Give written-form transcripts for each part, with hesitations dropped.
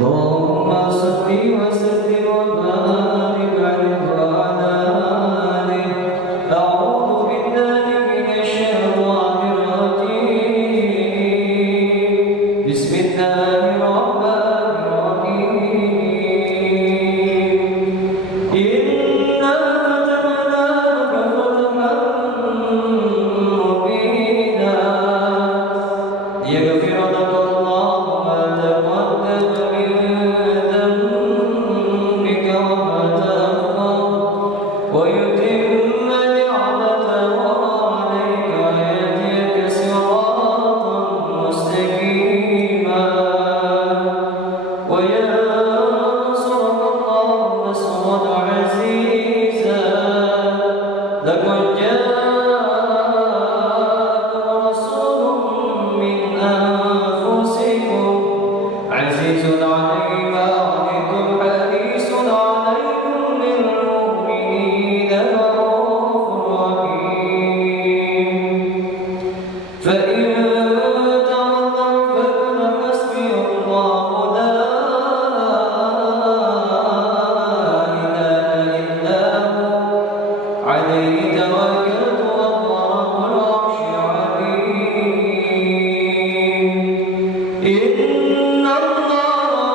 اللهم صل وسلم وبارك عليه وعلى آله. أعوذ بالله من الشيطان الرجيم. بسم الله الرحمن الرحيم. إنا فتحنا لك فتحا مبينا ليغفر لك الله ما تقدم من ذنبك وما تأخر ويتم نعمته عليك ويهديك صراطا مستقيما وينصرك الله نصرا عزيزا. لقد جاءكم رسول من أنفسكم عزيز عليه ما عنتم حريص عليكم بالمؤمنين رءوف رحيم. فإن تولوا فقل حسبي الله لا إله إلا هو عليه توكلت وهو رب العرش العظيم. إن الله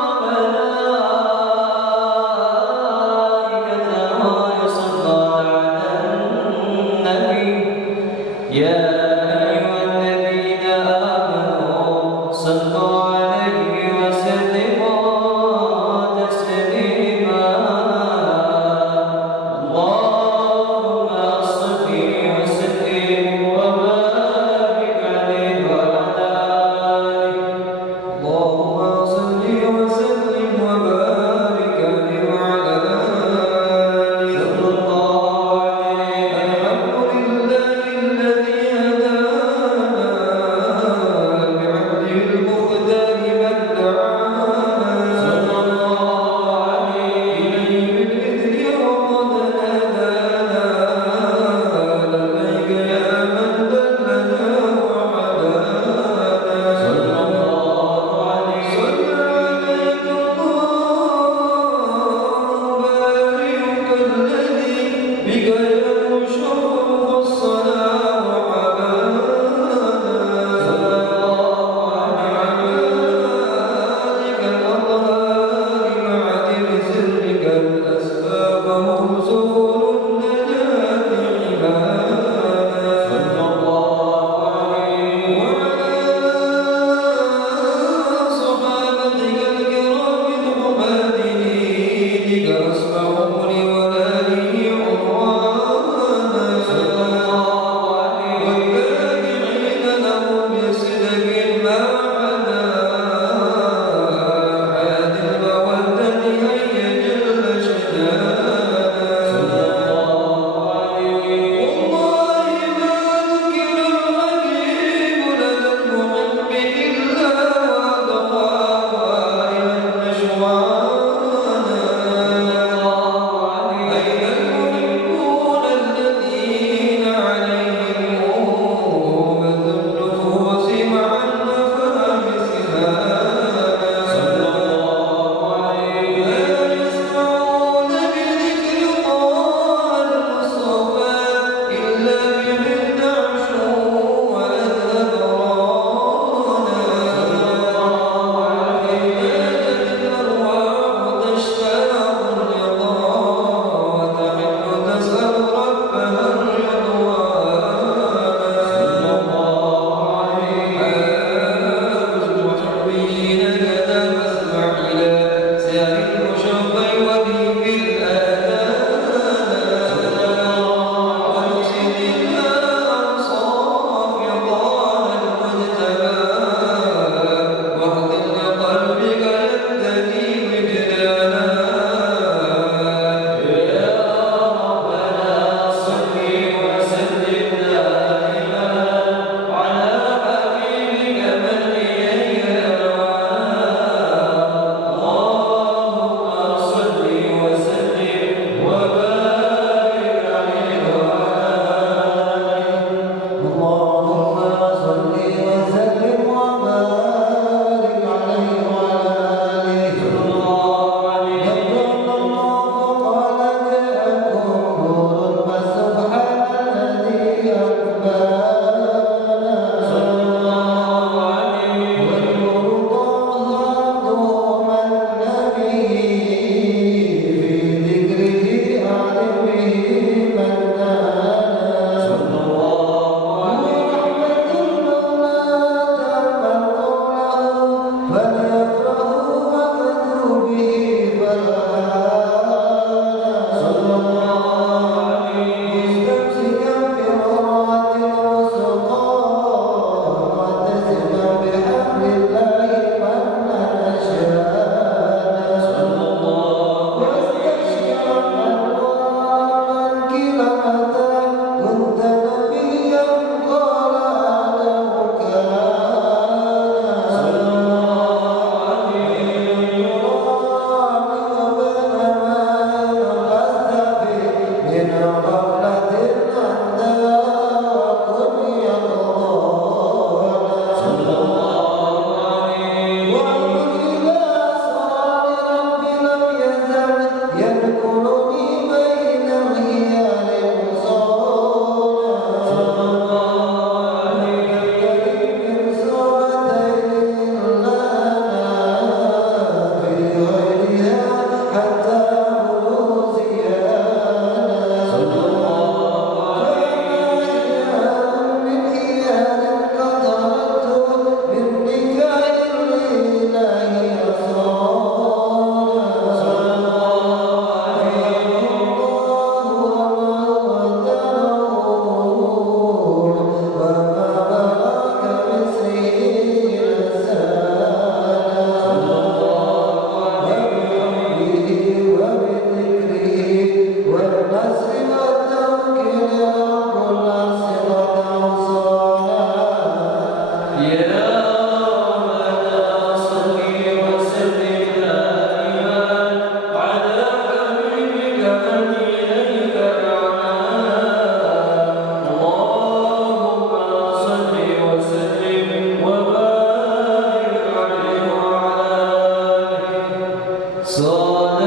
صلوات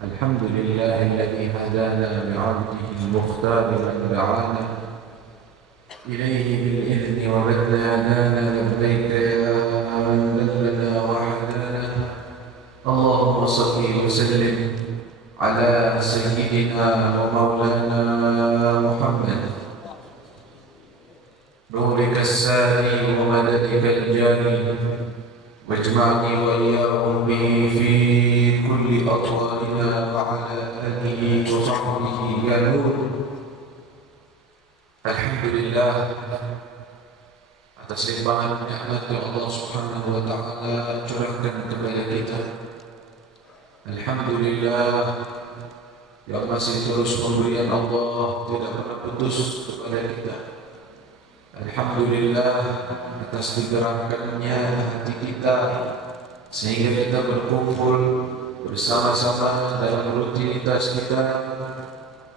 الحمد لله الذي هدانا بعبده المختار من دعانا إليه بالإذن وبث هدانا لبيك يا من دلنا وحدانا. اللهم صل وسلم على سيدنا ومولانا محمد نورك الساري ومددك الجاري، واجمعني وإياهم به في كل أطوارنا وعلى آله وصحبه يا نور. Alhamdulillah atas limpahan nikmat yang Allah Subhanahu wa taala curahkan kepada kita. Alhamdulillah yang masih terus pemberian Allah tidak pernah putus kepada kita. Alhamdulillah atas digerakkannya hati kita sehingga kita berkumpul bersama-sama dalam rutinitas kita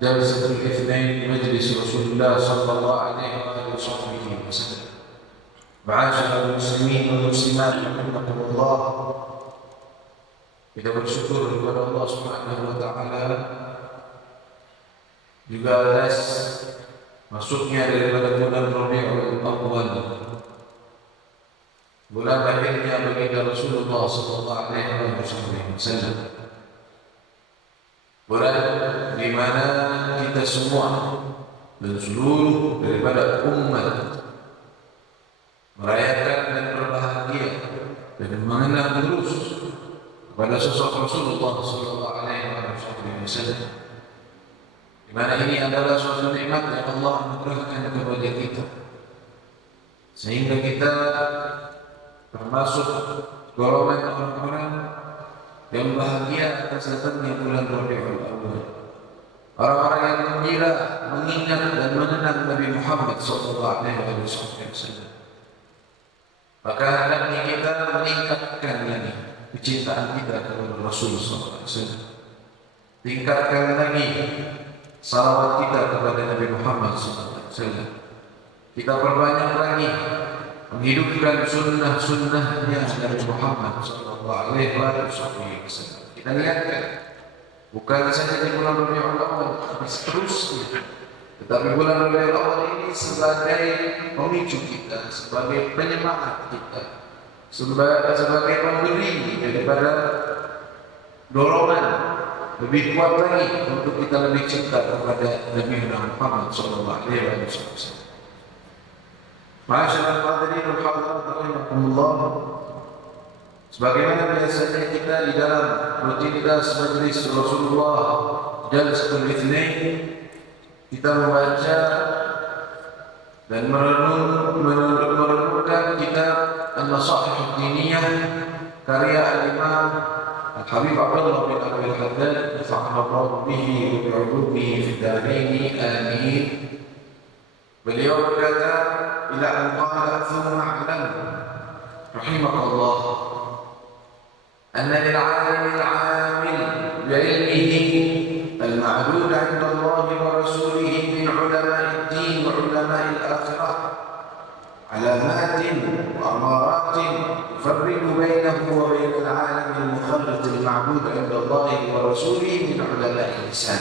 Jalsatul Itsnain Majlis Rasulullah sallallahu alaihi wasallam. Ma'asyiral muslimin wal muslimat rahimakumullah. Kita bersyukur kepada Allah Subhanahu wa taala juga atas masuknya daripada bulan Rabiul Awwal, bulan lahirnya baginda Rasulullah sallallahu alaihi wasallam. Bulan di mana kita semua dan seluruh daripada umat merayakan dan berbahagia dan mengenang terus kepada sosok Rasulullah sallallahu alaihi wasallam. Di mana ini adalah suatu nikmat yang Allah anugerahkan kepada kita, sehingga kita termasuk golongan orang-orang yang bahagia atas datangnya bulan Rabiul Awwal. Orang-orang yang gembira mengingat dan mengenang Nabi Muhammad sallallahu alaihi wasallam. Maka hendaknya kita meningkatkan lagi kecintaan kita kepada Rasul sallallahu alaihi wasallam. Tingkatkan lagi salawat kita kepada Nabi Muhammad sallallahu alaihi wasallam. Kita perbanyak lagi menghidupkan sunnah-sunnahnya Nabi Muhammad sallallahu alaihi wasallam. Kita lihatkan bukan saja di bulan Rabiul Awwal, tapi seterusnya. Tetapi bulan Rabiul Awwal ini sebagai pemicu kita, sebagai penyemangat kita, sebagai pemberi daripada dorongan lebih kuat lagi untuk kita lebih cinta kepada Nabi Muhammad sallallahu alaihi wasallam. Ma'asyiral hadirin wal hadirat rahimakumullah. Sebagaimana biasanya kita di dalam rutinitas majlis Rasulullah Jalsatul Itsnain, kita membaca dan merenungkan kitab An-Nasaih Ad-Diniyah karya Al-Imam Al-Habib Abdullah bin Abdul Haddad nafa'anallahu bihi wa bi'ulumihi fid dharain amin. Beliau berkata, ila an qala thumma a'lam rahimakallah anna lil 'alim al-'amil bi'ilmihi al-ma'dud 'inda Allah wa rasulihi min 'ulama'i ad-din wa 'ulama'i al-akhirah alamatin wa amaratin yufarriqu bainahu wa bain al-'alam al-mukhallat al-ma'bud 'inda Allah wa rasulihi min 'ulama'i al-lisan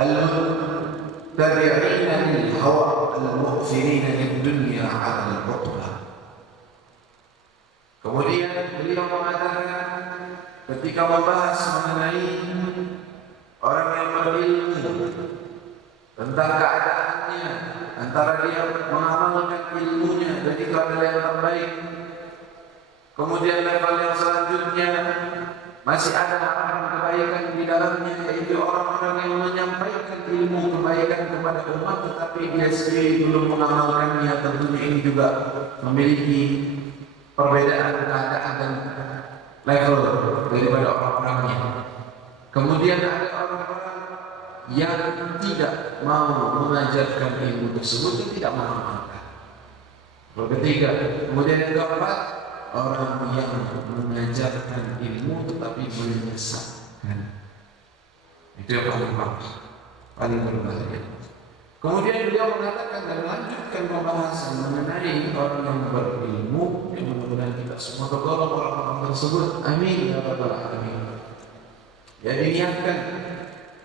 al-tabi'in lil-hawa al-mu'thirin lid-dunya 'ala al-'uqbah. Kemudian beliau mengatakan ketika membahas mengenai orang yang berilmu tentang keadaannya, antara dia mengamalkan ilmunya jadi level yang terbaik, kemudian level yang selanjutnya masih ada harapan kebaikan di dalamnya, yaitu orang-orang yang menyampaikan ilmu kebaikan kepada umat tetapi dia sendiri belum mengamalkannya. Tentunya ini juga memiliki perbedaan keadaan dan level daripada orang-orangnya. Kemudian ada orang-orang yang tidak mau mengajarkan ilmu tersebut dan tidak mengamalkan. Ketiga, kemudian yang keempat, orang yang mengajarkan ilmu tetapi menyesatkan. Itu yang paling berbahaya. Kemudian beliau mengatakan dan melanjutkan pembahasan mengenai orang yang berilmu, yang mudah-mudahan kita semua tergolong orang-orang tersebut. Amin ya rabbal alamin. Ya, diniatkan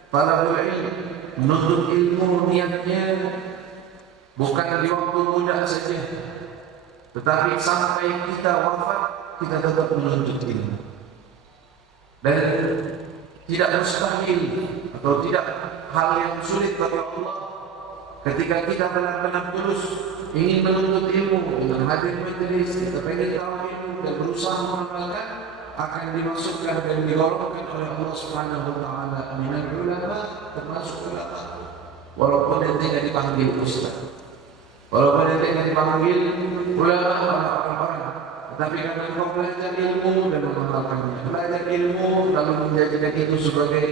para ilmu menuntut ilmu, niatnya bukan di waktu muda saja, tetapi sampai kita wafat kita tetap menuntut ilmu. Dan tidak mustahil atau tidak hal yang sulit bagi Allah ketika kita benar-benar tulus ingin menuntut ilmu dengan hadir majelis, kita pengen tahu ilmu dan berusaha mengamalkan, akan dimasukkan dan digolongkan oleh Allah Subhanahu wa taala minal ulama, termasuk ulama. Walaupun dia tidak dipanggil ustaz, walaupun dia tidak dipanggil ulama, orang-orang, tetapi karena engkau belajar ilmu dan mengamalkannya, belajar ilmu lalu menjadikan itu sebagai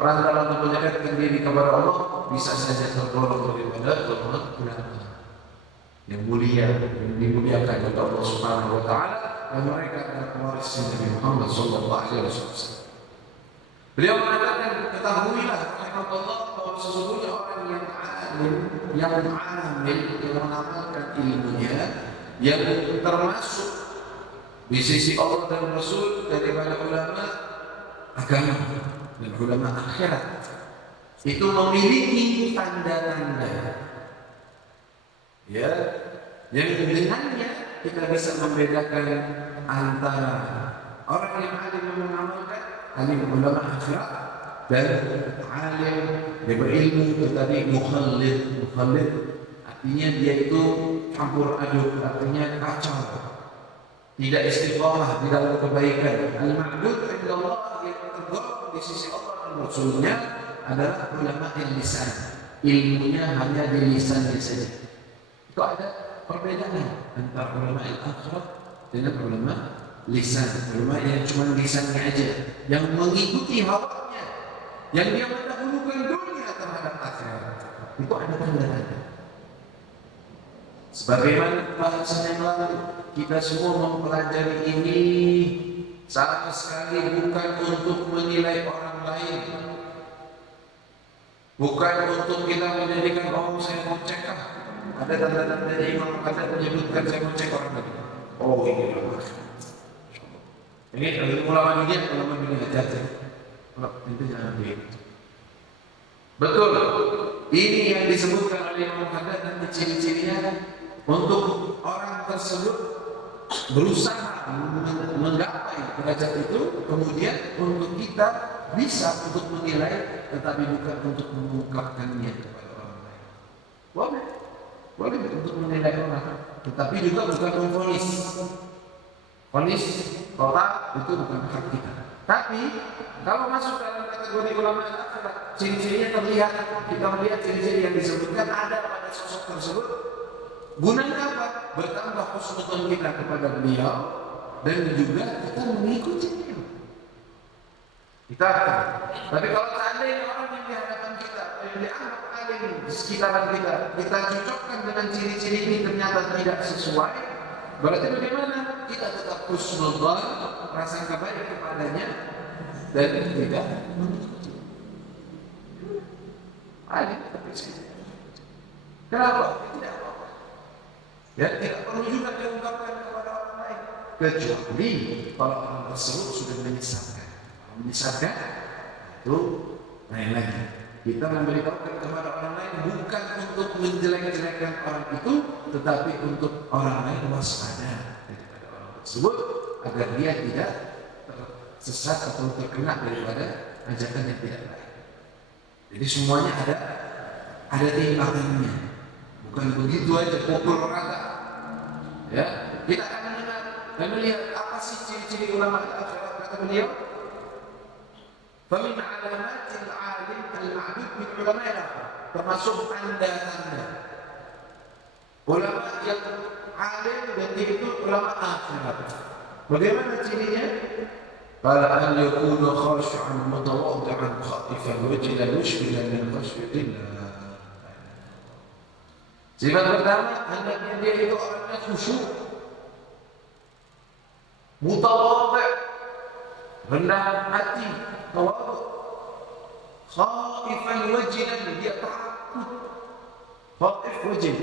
perantara untuk mendekatkan diri kepada Allah, bisa saja tergolong daripada golongan ulama yang mulia, yang dimuliakan oleh Allah Subhanahu wa taala, dan mereka adalah pewaris Nabi Muhammad sallallahu alaihi wasallam. Beliau mengatakan, ketahuilah rahmat Allah bahwa sesungguhnya orang yang alim, yang mengamalkan ilmunya, yang termasuk di sisi Allah dan Rasul daripada ulama agama dan ulama akhirat, itu memiliki tanda-tanda, ya, yang dengannya kita bisa membedakan antara orang yang alim mengamalkan, alim ulama akhirat, dan alim yang berilmu tetapi mukhallid. Artinya dia itu campur aduk, artinya kacau, tidak istiqomah di dalam kebaikan. Al-ma'bud indallah, yang tergolong di sisi Allah dan Rasulnya adalah ulama lisan, ilmunya hanya di lisannya saja. Itu ada perbedaan antara ulama al-akhirat dengan ulama lisan. Ulama yang cuma lisannya aja, yang mengikuti hawanya, yang dia mendahulukan dunia terhadap akhirat, itu ada tanda-tanda. Sebagaimana bahasan yang lalu, kita semua mempelajari ini sama sekali bukan untuk menilai orang lain, bukan untuk kita menjadikan saya mau cek ada tanda-tanda Imam Qatada menyebutkan saya mau cek orang lain. Oh, ini ulama. Ini ulama dunia hati-hati. Itu jangan begitu. Betul. Ini yang disebutkan oleh Imam Qatada dan ciri-cirinya untuk orang tersebut berusaha menggapai derajat itu, kemudian untuk kita bisa untuk menilai, tetapi bukan untuk mengungkapkannya kepada orang lain. Boleh untuk menilai orang, tetapi juga bukan memvonis. Vonis total itu bukan hak kita. Tapi kalau masuk dalam kategori ulama akhirat, ciri-cirinya terlihat, kita melihat ciri-ciri yang disebutkan ada pada sosok tersebut. Gunanya apa? Bertambah husnuzon kita kepada beliau dan juga kita mengikuti beliau. Kita, tapi kalau seandainya orang yang di hadapan kita, yang dianggap alim di sekitaran kita cocokkan dengan ciri-ciri ini ternyata tidak sesuai, berarti bagaimana? Kita tetap husnuzon, prasangka baik kepadanya dan tidak mengikuti. Alim tapi kenapa? Tidak. Ya, tidak perlu juga diungkapkan kepada orang lain, kecuali kalau orang tersebut sudah menyesatkan. Menyesatkan itu lain lagi. Kita memberitahukan kepada orang lain bukan untuk menjelek-jelekkan orang itu, tetapi untuk orang lain waspada daripada orang tersebut agar dia tidak tersesat atau terkena daripada ajakan yang tidak baik. Jadi semuanya ada timbangannya, bukan begitu aja pukul rata. Ya, kita akan mendengar dan melihat apa sih ciri-ciri ulama akhirat, kata beliau. Famin alamatil alim al-ma'dud min ulama'il akhirat, termasuk tanda-tanda ulama yang alim dan dia itu ulama akhirat. Bagaimana cirinya? Qala an yakuna khashi'an mutawaddi'an khaifan wajilan mushfilan min khashyatillah. Sifat pertama, hendaknya dia itu orangnya khusyuk, mutawadhi', rendah hati, tawadhu', khaifan wajilan, dia takut. Khaif wajil,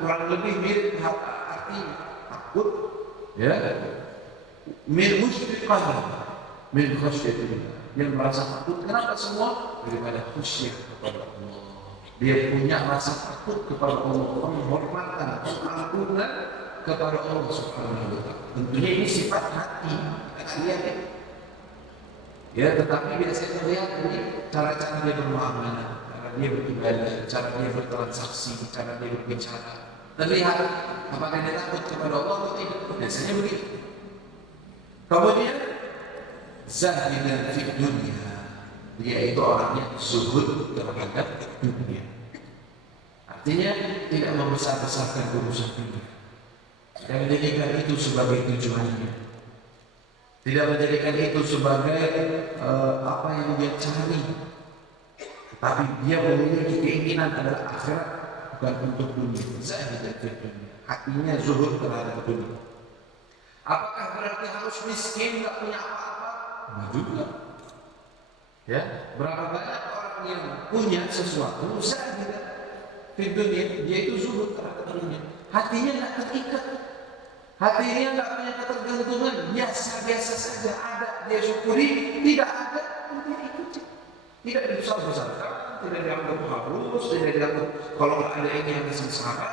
kurang lebih mirip arti takut, ya. Musyfiqan, min khasyatillah. Dia merasa takut. Kenapa semua? Daripada khusyuk kepada Allah. Dia punya rasa takut kepada Allah, penghormatan, pengagungan kepada Allah Subhanahu wa taala. Tentunya ini sifat hati. Ya, tetapi biasanya lihat ini cara-cara dia bermuamalah, cara dia beribadah, cara dia bertransaksi, cara dia berbicara. Terlihat apakah dia takut kepada Allah atau tidak. Biasanya begitu. Kemudian zahidan fid dunya. Dia itu orangnya zuhud terhadap dunia. Artinya tidak membesar-besarkan urusan dunia. Tidak menjadikan itu sebagai tujuannya. Tidak menjadikan itu sebagai apa yang dia cari. Tapi dia memiliki keinginan adalah akhirat, bukan untuk dunia. Zahidan fid dunya. Hatinya zuhud terhadap dunia. Apakah berarti harus miskin, tidak punya apa-apa? Nah juga. Ya, berapa banyak orang yang punya sesuatu zahidan fid dunya, dia itu zuhud terhadap dunia. Hatinya tidak terikat. Hatinya tidak punya ketergantungan, biasa-biasa saja. Ada, dia syukuri. Tidak ada, dia ikuti. Tidak dibesar-besarkan, tidak dianggap harus, tidak dianggap kalau nggak ada ini yang sengsara.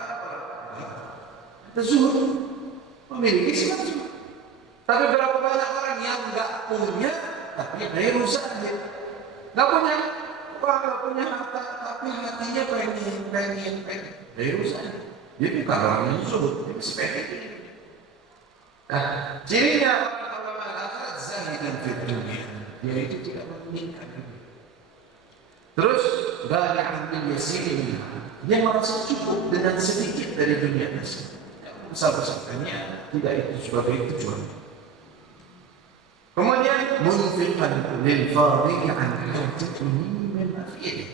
Ada zuhud, memiliki sifat zuhud. Tapi berapa banyak orang yang nggak punya, tapi ghairu zahid. Nggak punya, nggak punya harta, tapi hatinya pengen. Ghairu zahid. Dia bukan orang yang zuhud, dia sepele. Nah, cirinya orang-orang akhirat zahidan fid dunya. Dia itu tidak menginginkan dunia. Terus bali'an bil yasir ini. Dia merasa cukup dengan sedikit dari dunia tersebut. Besar-besarkannya tidak itu sebagai tujuan. Kemudian munfiqan lil fadhi'i an hajatihi min afiyih.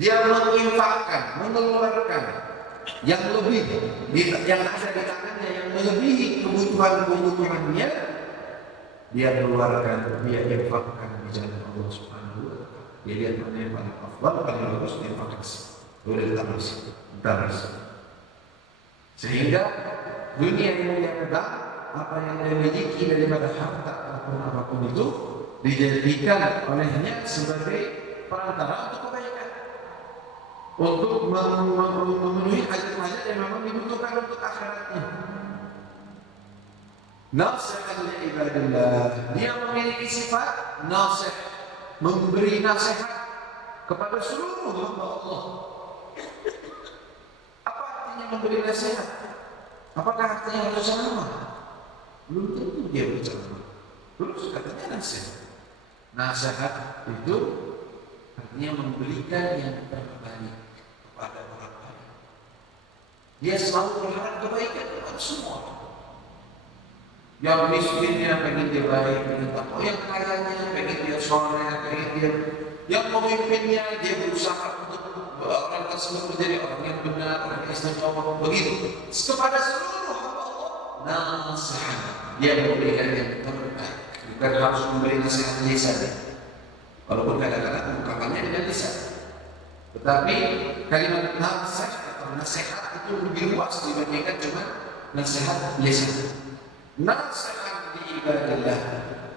Dia menginfakkan, mengeluarkan yang lebih yang ada di tangannya, yang melebihi kebutuhannya, dia keluarkan, dia infakkan di jalan Allah Subhanahu wa taala. Dia lihat mana yang paling afdal, paling bagus, dia infakkan. Boleh terus. Sehingga dunia yang dia pegang, apa yang dia miliki daripada harta ataupun apapun itu dijadikan olehnya sebagai perantara untuk kebaikan, untuk memenuhi hajat-hajat yang memang dibutuhkan untuk akhiratnya. Nasihat li ibadillah. Dia memiliki sifat nasih, memberi nasihat kepada seluruh hamba Allah. Apa artinya memberi nasihat? Apakah artinya harus ceramah? Belum tentu dia berceramah. Terus katanya nasihat. Nasihat itu artinya memberikan yang terbaik kepada orang lain. Dia selalu berharap kebaikan kepada semua. Yang miskinnya pengen dia baik, pengen takwa. Yang kayanya pengen dia soleh, pengen dia. Yang pemimpinnya dia berusaha untuk orang tersebut menjadi orang yang benar, orang yang istiqomah. Begitu. Kepada seluruh hamba Allah, nasihat. Dia memberikan yang terbaik. Bukan harus memberi nasihat lisan. Walaupun kadang-kadang ungkapannya dengan lisan. Tetapi kalimat nasihat itu lebih luas dibandingkan cuma nasihat lisan. Nasihat di ibadillah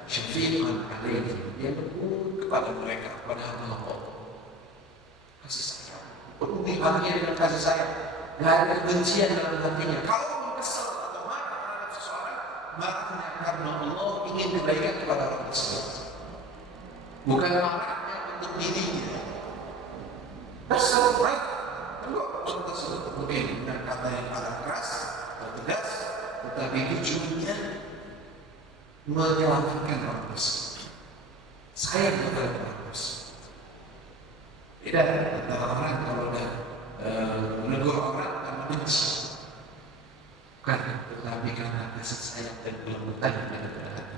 syafiqan alaihi. Dia lembut kepada mereka, kepada hamba Allah. Kasih sayang, penuhi hatinya dengan kasih sayang. Tidak ada kebencian dalam hatinya. Kalau kesal atau marah terhadap seseorang, marahnya karena Allah ingin kebaikan kepada orang tersebut, bukan marahnya untuk dirinya. Kesal, kalau orang tersebut mungkin dengan kata yang paling keras atau tegas, tetapi tujuannya menyelamatkan orang tersebut, sayang kepada orang tersebut. Beda antara orang kalau dah menegur orang karena benci, bukan, tetapi karena kasih sayang dan kelembutan pada hati.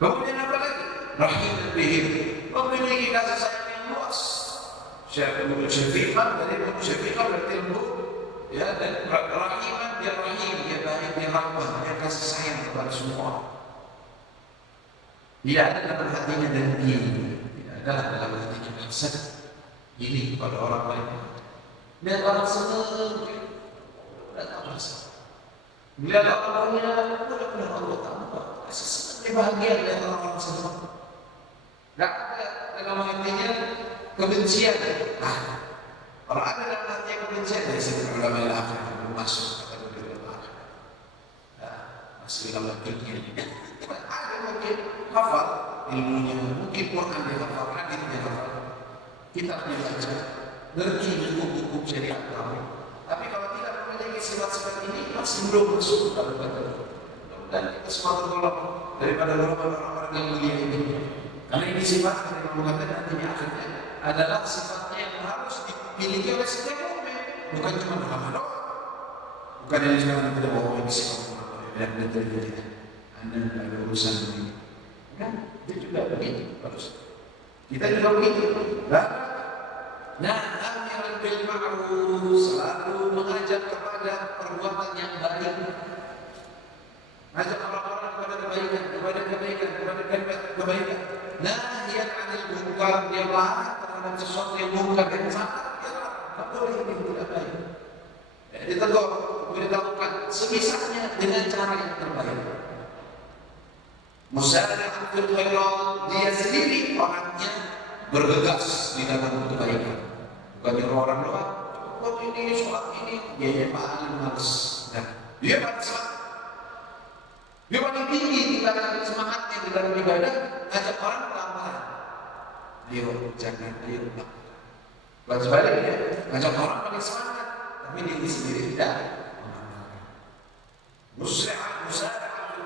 Kemudian apa lagi? Rahim bihim, memiliki kasih sayang yang luas. Syafiqan, dari syafiqan berarti lembut, ya, dan rahiman, dia rahim, dia baik, dia rahmah, dia kasih sayang kepada semua. Tidak ada dalam hatinya dengki, tidak ada dalam hatinya hasad, iri kepada orang lain. Lihat orang senang, tidak tahu rasa. Lihat orang punya, benar-benar Allah tambah kasih senang Saya bahagia dengan orang-orang senang. Tidak ada dalam hatinya kebencian. Kalau ada dalam hatinya kebencian, dari sini ulama al-akhir belum masuk kategori ulama al-akhir. Masih dalam dunia. Ada mungkin hafal ilmunya, mungkin Quran dia hafal, hadis dia hafal, kitab dia baca, ngerti buku-buku syariat kamu. Tapi kalau tidak memiliki sifat-sifat ini, masih belum masuk dalam kategori. Dan kita semua tertolong daripada orang-orang yang mulia ini. Karena ini sifat yang mengatakan nantinya akhirnya adalah sifatnya yang harus dimiliki oleh setiap mukmin, bukan cuma ulama doang. Bukan yang sekarang tidak bawa ini sifat yang terjadi. Anda ada urusan ini, kan? Itu juga begitu harus. Kita juga begitu. Nah, amir bil ma'ruf, selalu mengajak kepada perbuatan yang baik. Ajak orang-orang kepada kebaikan. Nahiyan 'anil munkar, dia larang terhadap sesuatu yang munkar dan salah. Tak boleh ini tidak baik. Ditegur, kemudian dilakukan sebisanya dengan cara yang terbaik. Musari'an fil khairat, dia sendiri orangnya bergegas di dalam kebaikan. Bukan nyuruh orang doang. Buat ini, sholat ini, dia paling malas. Dia paling semangat. Dia paling tinggi tingkatan semangatnya di dalam ibadah, ajak orang pelan-pelan. Ayo, jangan, ayo. Bukan sebaliknya, ajak orang paling semangat, tapi diri sendiri tidak. Musri'an fil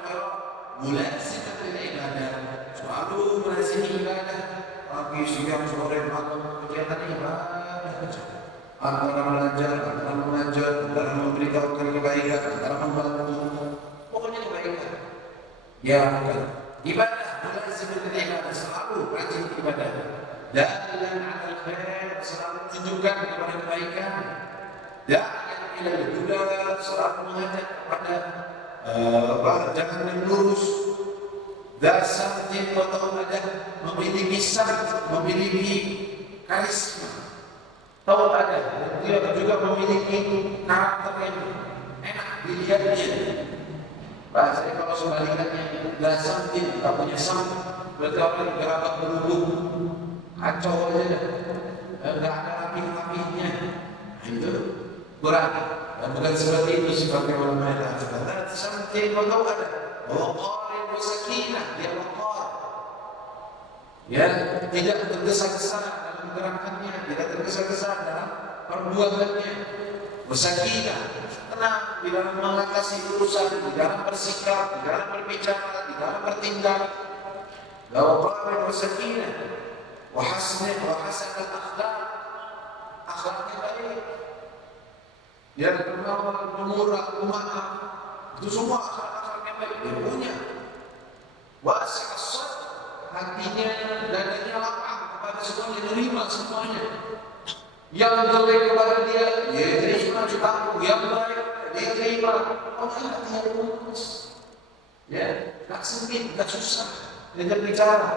khairat, mulazimah bil ibadah, selalu melazimi ibadah. Pagi, siang, sore, malam, kegiatan ibadah. Antara mengajar, antara memberitahukan kebaikan, antara membantu. Pokoknya kebaikan. Ya, bukan. Ibadah, mulazimah bil ibadah, selalu rajin ibadah. Dalan 'alal khair, selalu tunjukkan kepada kebaikan. Da'iyan ilal huda, selalu mengajak kepada jalan yang lurus. Dasatin wa taubadah, memiliki sabt, memiliki karisma. Taubadah, dia juga memiliki karakter yang enak dilihatnya. Bahasa kalau sebalikannya, dasatin, tak punya sabt, berarti orang gerakan berubah, kacau aja, enggak ada rapi-rapinya. Itu berat. Dan bukan seperti itu sifatnya ulama al-akhir. Dasatin wa taubadah, waqarin wa sakinah, dia waqar. Ya, tidak tergesa-gesa dalam gerakannya, tidak tergesa-gesa dalam perbuatannya. Wasakinah, tenang di dalam mengatasi urusan, di dalam bersikap, di dalam berbicara, di dalam bertindak. Waqarin wa sakinah, wa hasan al-akhlaq, akhlaknya baik. Dia dermawan, pemurah, pemaaf. Itu semua akhlak-akhlak yang baik dia punya. Wasi' as-sadr, hatinya, dadanya lapang kepada semuanya, menerima semuanya. Yang jelek kepada dia terima, ditanggung. Yang baik, dia terima. Hati yang luas. Ya, tak sempit, tak susah. Dia bicara.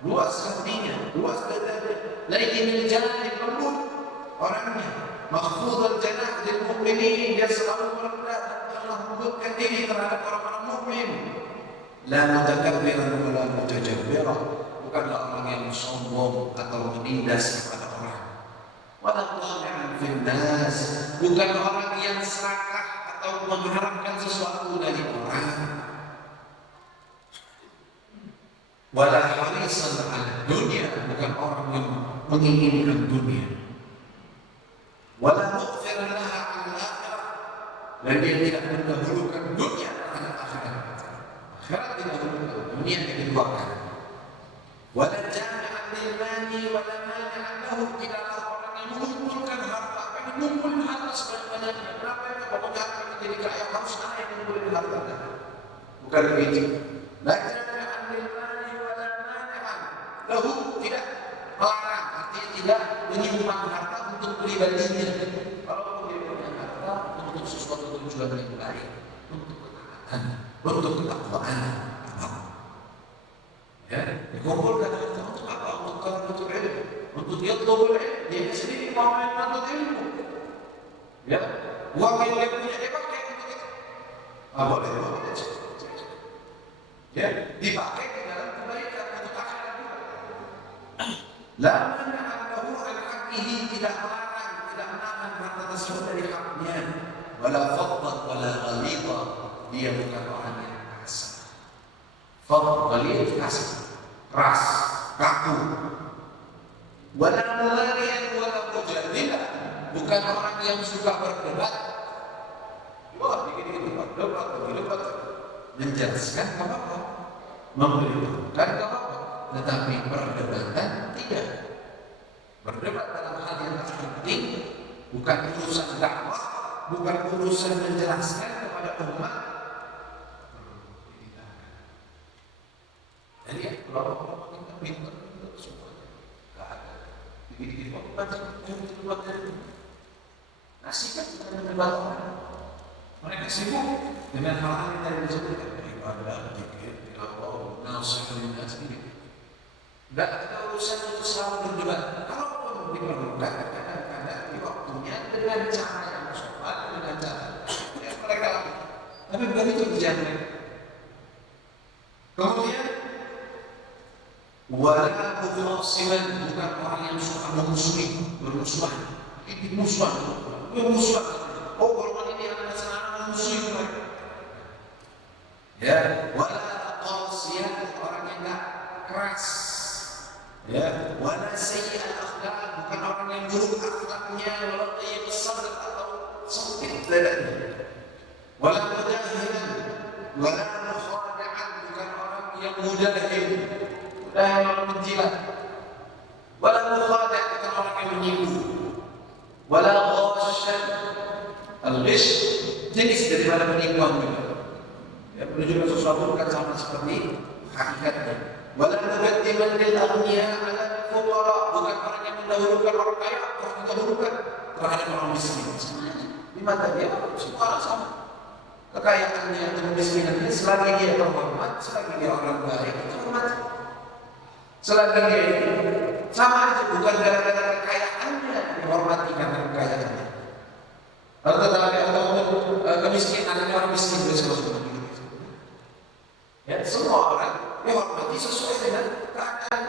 Luas hatinya, luas dadanya. Lakin al-janib lembut orangnya. Mahfudul janah lil mu'minin, dia selalu merendah dan melembutkan diri terhadap orang-orang mukmin. La mutakabbiran wa la mutajabbiran, bukanlah orang yang sombong atau menindas kepada orang. Wa la tami'an fil nas, bukan orang yang serakah atau mengharapkan sesuatu dari orang. Wa la harisan 'ala dunya, bukan orang yang menginginkan dunia. Wala mu'firan laha 'ala al-akhirah, dan dia tidak mendahulukan dunia terhadap akhirat. Akhirat didahulukan, dunia dilupakan. Wala jami'an lil mali wala mani'an lahu, tidaklah orang yang mengumpulkan harta, mengumpulkan harta sebanyak-banyaknya. Kenapa itu? Pokoknya harta menjadi kaya, harus ada yang mengumpulkan harta. Bukan begitu. La jami'an lil mali wala mani'an lahu, tidak melarang, artinya tidak menyimpan harta untuk pribadinya. Kalau dia punya harta untuk sesuatu tujuan yang baik, untuk ketaatan, untuk ketakwaan, ya, dikumpulkan harta untuk apa? Untuk ilmu, untuk yatlubul ilmu. Dia sendiri mau menuntut ilmu. Ya, uang yang dia punya dia pakai untuk itu. Boleh. Ya, dipakai di dalam kebaikan untuk akhirat juga. La mana'ahu an haqqihi, tidak melarang, tidak menahan harta tersebut dari haknya. Wala faddan wala ghalidha, dia bukan orang yang kasar. Fadd ghalidh kasar, keras, kaku. Wala mulariyan wala mujadilah, bukan orang yang suka berdebat. Wah, dikit-dikit berdebat, berdebat. Menjelaskan enggak apa-apa, memberitahukan enggak apa-apa, tetapi perdebatan tidak. Berdebat dalam hal yang penting, bukan urusan dakwah, bukan urusan menjelaskan kepada umat. Jadi ya, kalau kita pintar semuanya, enggak ada. Dikit-dikit berdebat dari nasi kan kita mendebat orang. Mereka sibuk dengan hal-hal yang tadi disebutkan, ibadah, zikir, tilawah, nasihat dan sebagainya. Tidak ada urusan untuk selalu berdebat. Kalaupun diperlukan, kadang-kadang di waktunya dengan cara yang sopan, dengan cara yang mereka lakukan. Tapi bukan itu kerjaan mereka. Kemudian, wala khasiman, bukan orang yang suka memusuhi, bermusuhan. Ini musuhan, bermusuhan. Oh, golongan ini akan senang memusuhi mereka. Ya, wala qasiyah, orang yang enggak keras. Ya, wala sayyi'al akhlaq, bukan orang yang buruk akhlaknya, wala dia besar atau sempit dadanya. Wala mudahilan, wala mukhada'an, bukan orang yang mudahil, mudah yang menjilat. Wala mukhada', bukan orang yang menipu. Wala ghasyan, al-ghish jenis daripada penipuan juga. Ya, menunjukkan sesuatu bukan sama seperti hakikatnya. Wala muqaddiman lil aghniya 'ala al-fuqara, bukan orang yang mendahulukan orang kaya, orang mendahulukan terhadap orang miskin. Semuanya di mata dia semua orang sama. Kekayaannya atau kemiskinannya, selagi dia terhormat, selagi dia orang baik, terhormat. Selagi dia itu sama aja, bukan gara-gara kekayaannya dihormati karena kekayaannya. Tetapi ataupun kemiskinannya orang miskin bersama. Ya, semua orang dihormati sesuai dengan keadaan.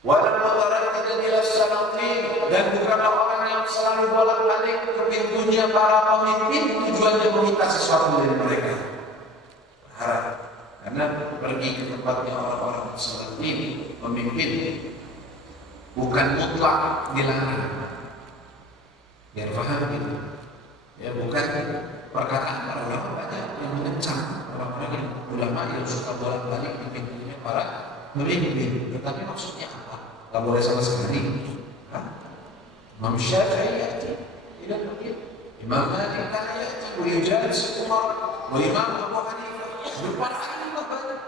Wala mutaraddidan ila salatin, dan bukanlah orang yang selalu bolak-balik ke pintunya para pemimpin tujuannya meminta sesuatu dari mereka. Harap, karena pergi ke tempatnya orang-orang salatin, pemimpin, bukan mutlak dilarang. Biar paham itu. Ya, bukan perkataan para ulama banyak yang mengencam orang-orang yang ulama yang suka bolak-balik di pintunya para pemimpin. Tetapi maksudnya apa? Tak boleh sama sekali. Imam Syafi'i ya'ti ila al-masjid, Imam Malik kana ya'ti wa yujalis Umar wa Imam Abu Hanifah, para imam banyak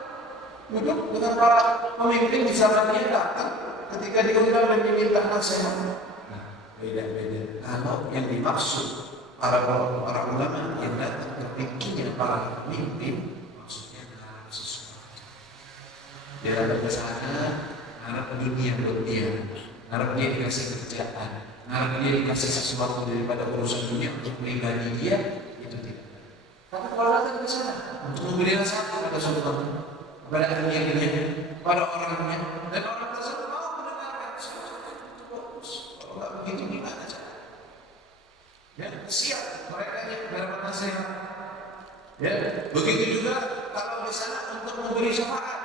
duduk dengan para pemimpin di zaman dia datang ketika diundang dan diminta nasihat. Nah, beda-beda. Kalau yang dimaksud para ulama yang datang ke pintunya para pemimpin, maksudnya harap sesuatu. Dia datang ke sana, harap dunia buat dia, harap dia dikasih kerjaan, harap dia dikasih sesuatu daripada urusan dunia untuk pribadi dia, itu tidak. Tapi kalau datang ke sana untuk memberi nasihat kepada saudara, kepada ahli-ahlinya, pada orangnya, dan orang tersebut mau mendengarkan, itu bagus. Kalau nggak begitu gimana cara? Ya, siap mereka yang dapat nasihat. Ya, begitu juga kalau di sana untuk memberi syafaat.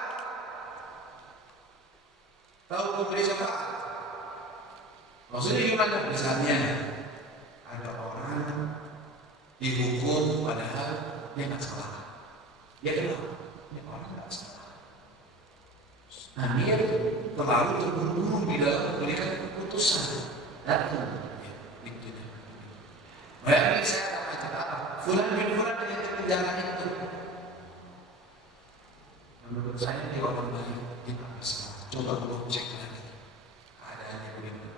Tahu memberi syafaat? Maksudnya gimana? Misalnya ada orang dihukum padahal dia nggak salah. Dia kenal, dia orang nggak salah. Nah, dia terlalu terburu-buru di dalam memberikan keputusan. Datang. Bayangkan saya akan cerita Fulan bin Fulan yang terpenjara itu. Menurut saya dia orang baik, dia tak masalah. Coba kamu cek lagi keadaannya bagaimana.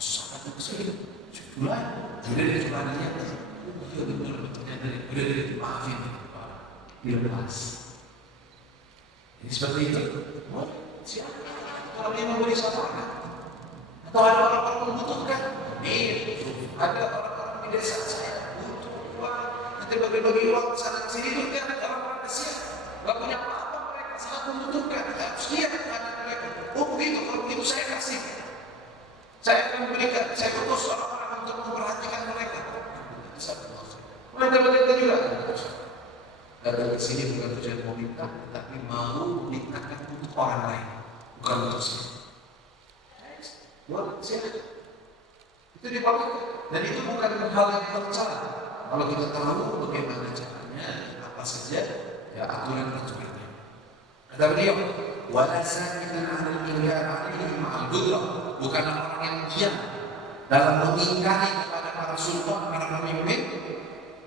Sangat kesulitan. Fulan, sudah dia coba lihat. Dia betul-betul sudah dia maafin. Dia lepas. Jadi seperti itu. Siapa? Kalau dia memberi syafaat atau ada orang-orang membutuhkan, ada orang-orang di desa saya butuh uang nanti bagi-bagi uang ke sana ke sini itu kan orang-orang kasihan, nggak punya apa-apa mereka, sangat membutuhkan. Harus lihat anak mereka. Oh begitu, kalau begitu saya kasih, saya akan berikan, saya utus orang-orang untuk memperhatikan mereka. Mereka juga datang ke sini bukan tujuan mau minta, tapi mau mintakan untuk orang lain, bukan untuk sini. Buat siapa? Itu dibawa, dan itu bukan hal yang tercela. Kalau kita tahu bagaimana caranya, apa saja ya aturan-aturannya. Kata beliau, wala sakitan 'anil inkar 'alaihi ma'al qudrah, bukanlah orang yang diam dalam mengingkari kepada para sultan, para pemimpin,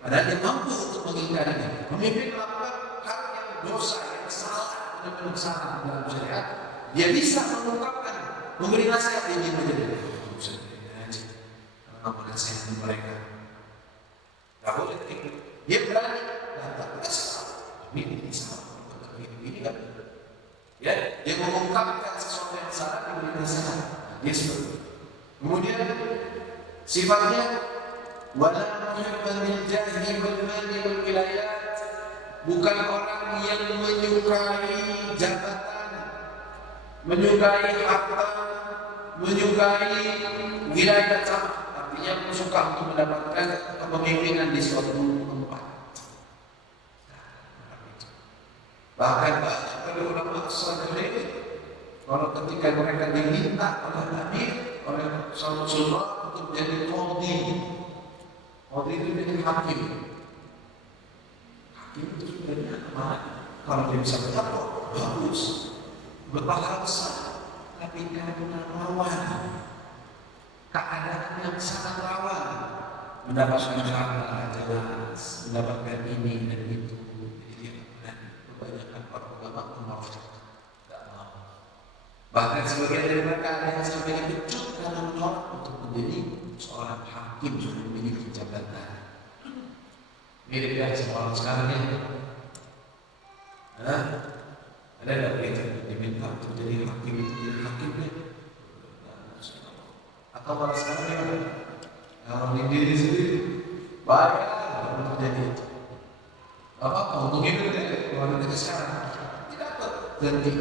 padahal dia mampu untuk mengingkarinya. Pemimpin melakukan hal yang dosa, yang salah, benar-benar salah dalam syariat, dia bisa mengungkapkan, memberi nasihat, dia menjadi apa nasihat mereka. Tak boleh ikut. Dia berani datang ke salah. Ini salah. Ini kan. Ya, dia mengungkapkan sesuatu yang salah, diberi nasihat. Dia seperti itu. Kemudian sifatnya wala muhibban lil jahi wal mali wal wilayat, bukan orang yang menyukai jabatan, menyukai harta, menyukai wilayah, artinya suka untuk mendapatkan kepemimpinan di suatu tempat. Bahkan para ulama saleh kalau ketika mereka diminta oleh Nabi, oleh Rasulullah untuk jadi qadhi, qadhi itu jadi hakim. Hakim itu sebenarnya apa? Kalau dia bisa bertakwa, bagus, berpahala besar. Tapi karena rawan, keadaan yang sangat rawan, mendapatkan harta jelas, mendapatkan ini dan itu, dan kebanyakan para ulama menolak, tidak mau. Bahkan sebagian dari mereka ada yang sampai dipecut karena menolak untuk menjadi seorang hakim yang memiliki jabatan. Mirip ya seorang sekarang ya. Ada nggak begitu diminta untuk jadi hakim itu jadi hakimnya? Atau malah sekarang ya orang diri sendiri bayar untuk jadi itu. Apa untuk hidup deh kalau ada sekarang tidak dapat ganti.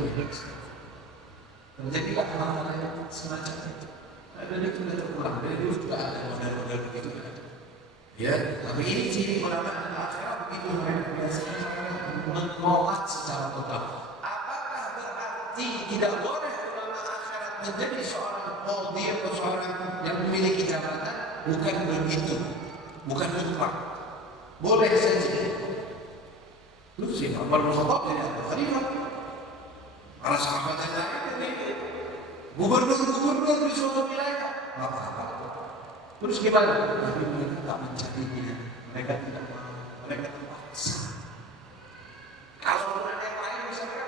Terjadilah hal-hal yang semacam itu. Dan itu sudah terulang dari dulu juga ada model-model begitu kan. Ya, tapi ini ciri ulama akhirat begitu mereka biasanya menolak secara total. Apakah berarti tidak boleh ulama akhirat menjadi seorang qadhi atau seorang yang memiliki jabatan? Bukan begitu, bukan mutlak. Boleh saja. Terus sih Umar bin Khattab jadi khalifah. Para sahabat yang lain ini gubernur di suatu wilayah, nggak apa-apa. Terus gimana? Tapi mereka tak mencarinya, mereka tidak mau, mereka terpaksa. Kalau ada yang lain misalnya,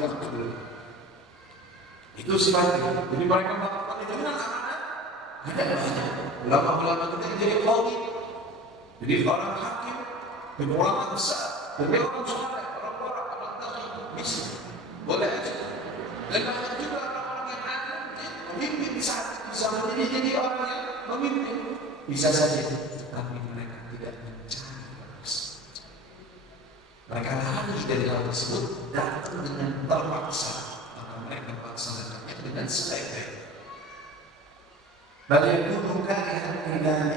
nggak peduli. Itu sifatnya. Jadi mereka melakukan itu dengan amanah. Ada banyak ulama-ulama kita jadi qadhi, jadi orang hakim, jadi ulama besar, jadi orang soleh, orang taqi, bisa, boleh aja. Dan banyak juga orang-orang yang ada pemimpin bisa menjadi orang yang memimpin, bisa saja, tapi mereka tidak mencari bagus. Mereka lari dari hal tersebut, datang dengan terpaksa, maka mereka laksanakannya dengan sebaik-baik. Bagaimana kalian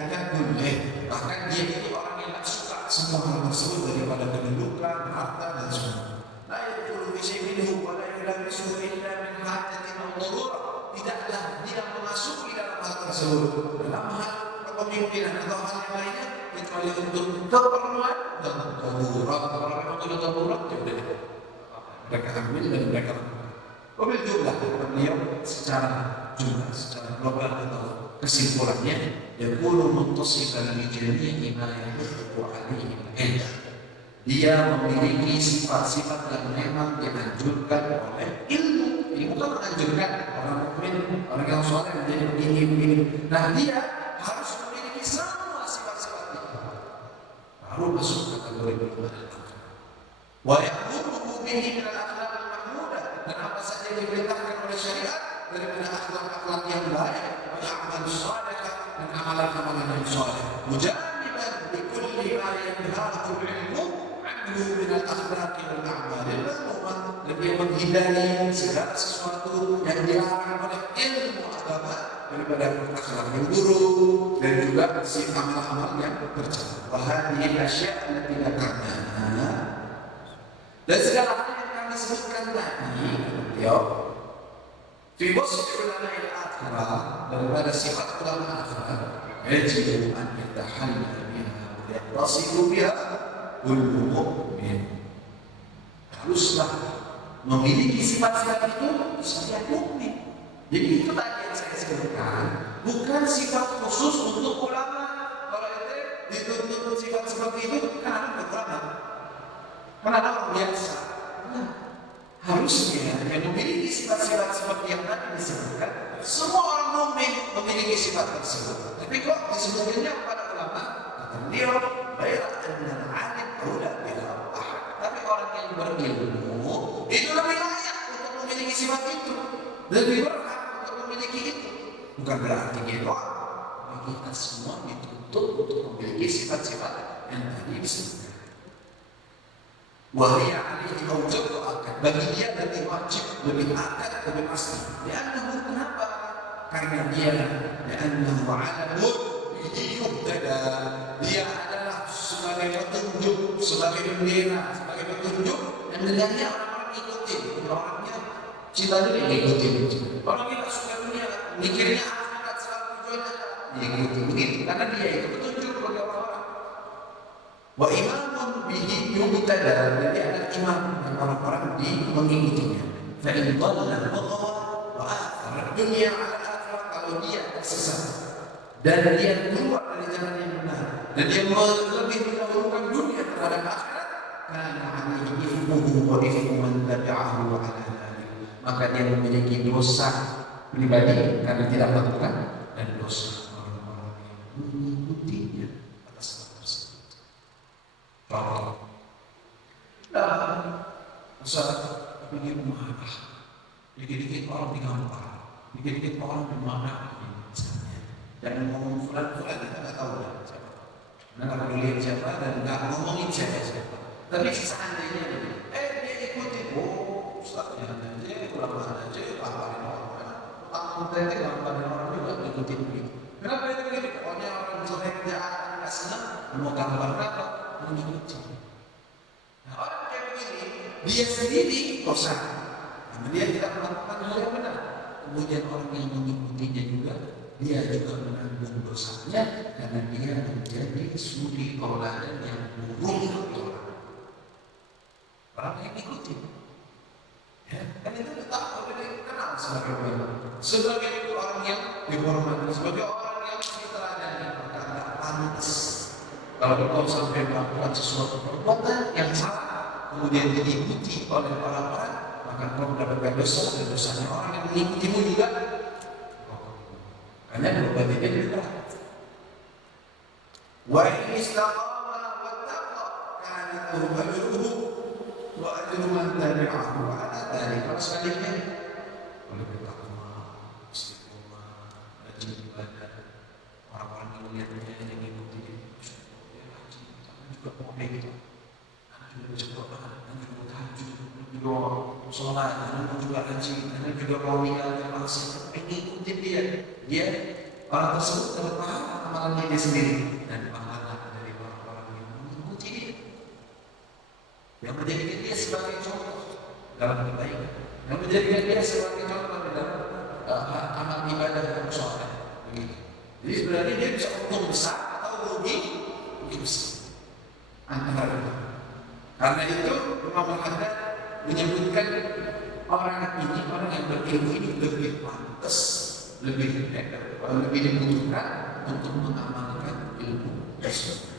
tidak boleh, bahkan dia itu orang yang tak suka semua hal tersebut daripada kedudukan, harta dan semua. La yaqulu bi syai'in huwa la yulamisu illa min hajatin aw darurah. Tidaklah dia memasuki dalam hal tersebut dalam hal kepemimpinan atau hal yang lainnya kecuali untuk keperluan dan darurat. Kalau memang itu darurat, ya udah mereka ambil dan mereka lakukan. Mobil jumlah beliau secara jumlah, secara global atau kesimpulannya, yakunu muttasifan bi jami'i ma yahiqu 'alaihi al-ilm. Dia memiliki sifat-sifat yang memang dianjurkan oleh ilmu. Ini bukan menganjurkan orang mukmin, orang yang soleh menjadi begini. Nah, dia harus memiliki semua sifat-sifat itu. Baru masuk kategori beriman. Wa ya'muru bihi min al-akhlaq al-mahmudah, dan apa saja yang diperintahkan oleh syariat daripada akhlak-akhlak yang baik, wa amal saleh dan amalan-amalan yang saleh. Mujanniban likulli ma yanhahu al-ilmu anhu min al-akhlaq wal a'mal. Lebih menghindari segala sesuatu yang dilarang oleh ilmu agama daripada akhlak yang buruk dan juga si amal-amal yang bercela. Wa hadhihi asya' allati dzakarnaha. Dan segala hal yang kami sebutkan tadi, ya, fi wasf ulama al-akhirah, daripada sifat ulama akhirah, yajib an yatahalla biha wa yattasifu biha kullu mu'min. Haruslah memiliki sifat-sifat itu setiap mukmin. Jadi itu tadi yang saya sebutkan, bukan sifat khusus untuk ulama. Kalau itu dituntut sifat seperti itu, kan ada ulama, kan ada orang biasa. Nah, harusnya yang memiliki sifat-sifat seperti yang tadi disebutkan, semua orang mukmin memiliki sifat tersebut. Tapi kok disebutnya kepada ulama? Kata beliau, bayar annal alim aula bil ahad. Tapi orang yang berilmu itu lebih layak untuk memiliki sifat itu, lebih berhak untuk memiliki itu. Bukan berarti dia doang, kita semua dituntut untuk memiliki sifat-sifat yang tadi disebutkan. Wahai alaihi awjab wa akad, bagi dia lebih wajib, lebih akad, lebih pasti. Li'annahu, kenapa? Karena dia li'annahu alamun bihi yuhtada. Dia adalah sebagai petunjuk, sebagai bendera, sebagai petunjuk yang dengannya orang-orang ikutin. Orangnya cinta dunia ikutin. Orang kita suka dunia, mikirnya akhirat, selalu tujuannya ikutin begitu. Karena dia itu petunjuk bagi orang-orang. Wa imamun bihi yuhtada, dan dia adalah imam dan orang-orang mengikutinya. Fa in dhalla al-baghawa wa athara dunya 'ala al-akhirah, kalau dia tersesat dan dia keluar dari jalan yang benar dan dia lebih mendahulukan dunia terhadap akhirat, kana 'alaihi ithmuhu wa ithmu man tabi'ahu 'ala dzalik, maka dia memiliki dosa pribadi karena tidak melakukan dan dosa orang-orang yang mengikutinya atas hal tersebut. Contoh, Ustaz, ingin marah, dikit-dikit orang digampar, dikit-dikit orang dimarah, misalnya. Jangan ngomong fulan-fulan, kita nggak tahu dah siapa. Nah, kalau lihat siapa dan nggak ngomongin siapa. Tapi seandainya dia ikutin, oh Ustaznya aja, ulama aja, pahamin orang. Takut nanti ngamparin orang juga ikutin begitu. Kenapa itu begitu? Pokoknya orang jelek jangan nggak senang, mau gambar berapa, mengikuti. Nah, orang kayak begini, dia sendiri dosa, karena dia tidak melakukan hal yang benar. Kemudian orang yang mengikutinya juga, dia juga menanggung dosanya karena dia menjadi suri tauladan yang buruk bagi orang. Orang yang ikuti, ya, kan itu tetap dikenal sebagai ulama, sebagai orang yang dihormati, sebagai orang yang diteladani, maka tidak pantas kalau engkau sampai melakukan sesuatu perbuatan yang salah, kemudian diikuti oleh orang-orang, maka engkau mendapatkan dosa dan dosanya orang yang mengikutimu juga. Karena berbuat itu lebih berat. Wa in istaqama wa taqa kana lahu ajruhu wa ajru man tabi'ahu 'ala dzalik. Kalau sebaliknya oleh bertakwa, istiqomah, rajin ibadah, orang-orang yang melihatnya yang mengikuti juga mau kayak gitu, anak juga baca Quran, anak juga tahajud, anak juga sholat, anak juga haji, anak juga mau meninggalkan maksiat, ikutin dia orang tersebut dapat pahala amalannya dia sendiri dan pahala dari orang-orang yang mengikuti dia, yang menjadikan dia sebagai contoh dalam kebaikan, yang menjadikan dia sebagai contoh dalam amal ibadah yang soleh. Jadi sebenarnya dia bisa untung besar atau rugi besar. Antara itu. Karena itu Imam Al-Haddad menyebutkan orang ini, orang yang berilmu ini lebih pantas, lebih dibutuhkan untuk mengamalkan ilmu tersebut.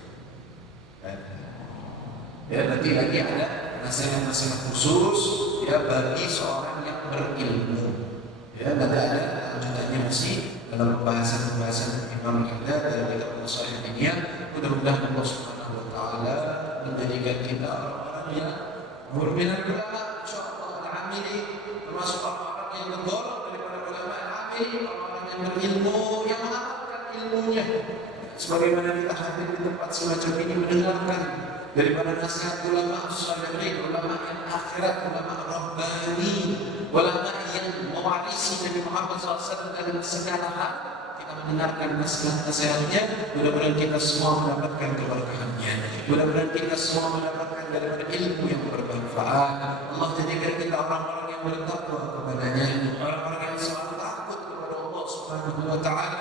Ya, nanti lagi ada nasihat-nasihat khusus ya bagi seorang yang berilmu. Ya, nanti ada lanjutannya masih dalam pembahasan Imam Al-Haddad dalam kitab Sahih Diniyah. Mudah-mudahan Allah Subhanahu wa taala menjadikan kita orang-orang yang berminat ulama, insyaallah al-amili, termasuk orang-orang yang bergolong daripada ulama al-amili, orang-orang yang berilmu, yang mengamalkan ilmunya. sebagaimana kita hadir di tempat semacam ini mendengarkan daripada nasihat ulama as-salihin, ulama yang akhirat, ulama rabbani, ulama yang mewarisi Nabi Muhammad SAW dalam segala hal. Kita mendengarkan nasihat-nasihatnya, mudah-mudahan kita semua mendapatkan keberkahannya, mudah-mudahan kita semua mendapatkan daripada ilmu yang bermanfaat. Allah jadikan kita orang-orang yang bertakwa kepadanya, orang-orang yang selalu takut kepada Allah Subhanahu wa Ta'ala,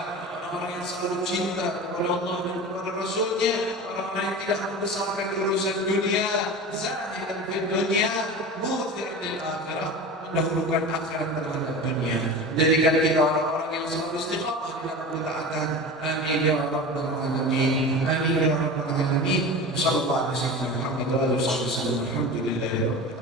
orang yang selalu cinta kepada Allah dan kepada Rasulnya, orang yang tidak membesarkan urusan dunia, zahidan fid dunia, muthiran lil akhirah, mendahulukan akhirat terhadap dunia. Jadikan kita orang-orang yang selalu istiqamah dalam ketaatan. Amin ya rabbal alamin. Amin ya rabbal alamin. Sallallahu alaihi wasallam. Alhamdulillah. Alhamdulillah.